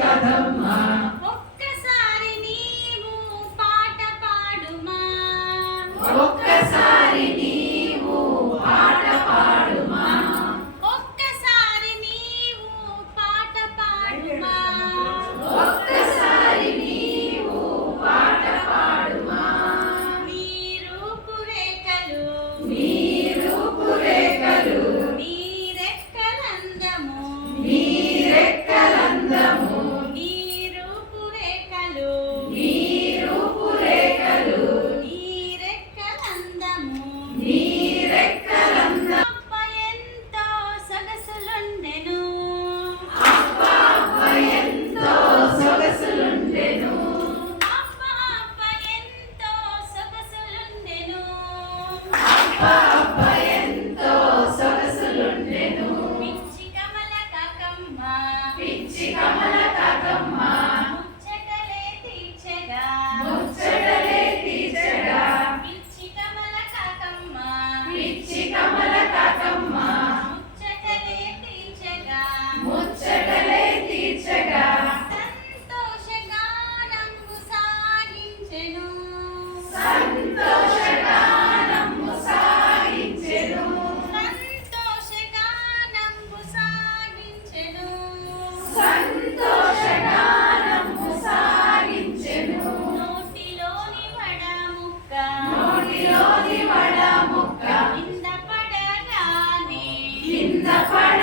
కథమ్మా ఒక్కసారి నీవు పాట పాడుమా ఒక్కసారి నీవు పాట పాడుమా ఒక్కసారి నీవు పాట పాడుమా ఒక్కసారి నీవు పాట పాడుమా నీ రూపురేఖలు నీ రూపురేఖలు నీ రెక్కలందము నీ రెక్కలందము నీ రూపురేఖలు నీ రూపురేఖలు నీ రెక్కలందము నీ రెక్కలందము అప్ప ఎంతో సొగసులుండెను అబ్బ ఎంతో సొగసులుండెను అప్ప ఎంతో సొగసులుండెను అబ్బ ఎంతో సొగసులుండెను పిచ్చి కమల కాకమ్మ పిచ్చి కమల కాకమ్మ ముచ్చటలే తీర్చగా ముచ్చటలే తీర్చగా పిచ్చి కమల కాకమ్మ పిచ్చి కమల కాకమ్మ ముచ్చటలే తీర్చగా ముచ్చటలే తీర్చగా సంతోషగానము సాగించెను సంతోషగానము సాగించెను సంతోషగానము సాగించెను సంతోషగానము సాగించెను నోటిలోని వడ ముక్క నోటిలోని వడ ముక్క కింద పడగానే కింద పడ